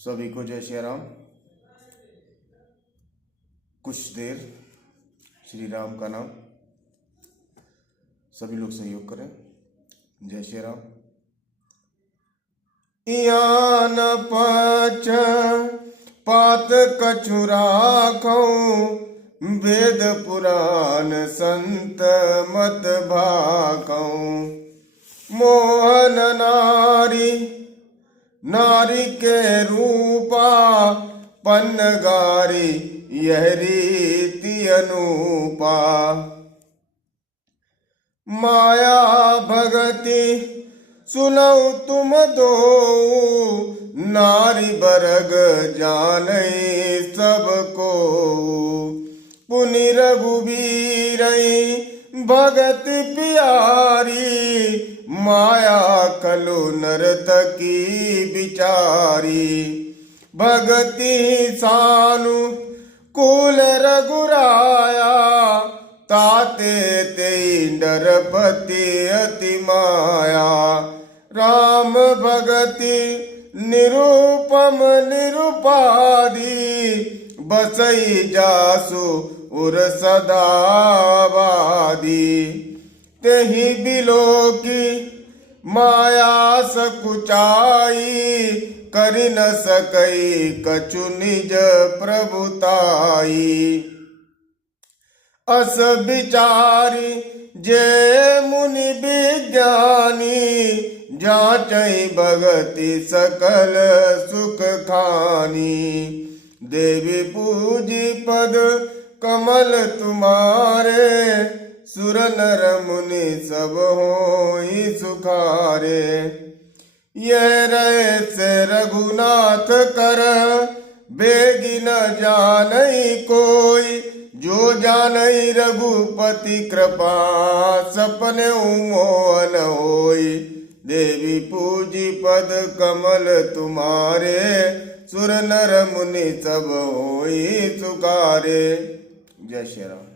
सभी को जय श्री राम। कुछ देर श्री राम का नाम, सभी लोग सहयोग करें। जय श्री राम। यान पच पात कछु राखऊं, वेद पुराण संत मत भाकऊं। मोहन नारी नारी के रूपा, पन्नगारी यह रीति अनूपा। माया भगति सुनऊ तुम दो, नारी बरग जानई सबको। पुनि रघुबीर भगत प्यारी, माया कलु नर्तकी बिचारी। भगति सानु कुल रघुराया, ताते ते नरपति अति माया। राम भगति निरूपम निरुपाधि, बसई जासु उर सदावादी। तेहि बिलो की माया सकुचाई, करि न सकई कछु निज प्रभुताई। अस विचारी जे मुनि विज्ञानी, जाचई भगति सकल सुख खानी। देवी पूजी पद कमल तुम्हारे, सुर नर मुनि सब होई सुखारे। यह रहे से रघुनाथ कर, बेगी न जानई कोई। जो जानई रघुपति कृपा, सपने मोहन होई। देवी पूजी पद कमल तुम्हारे, सुर नर मुनि सब होई सुखारे। जय श्री राम।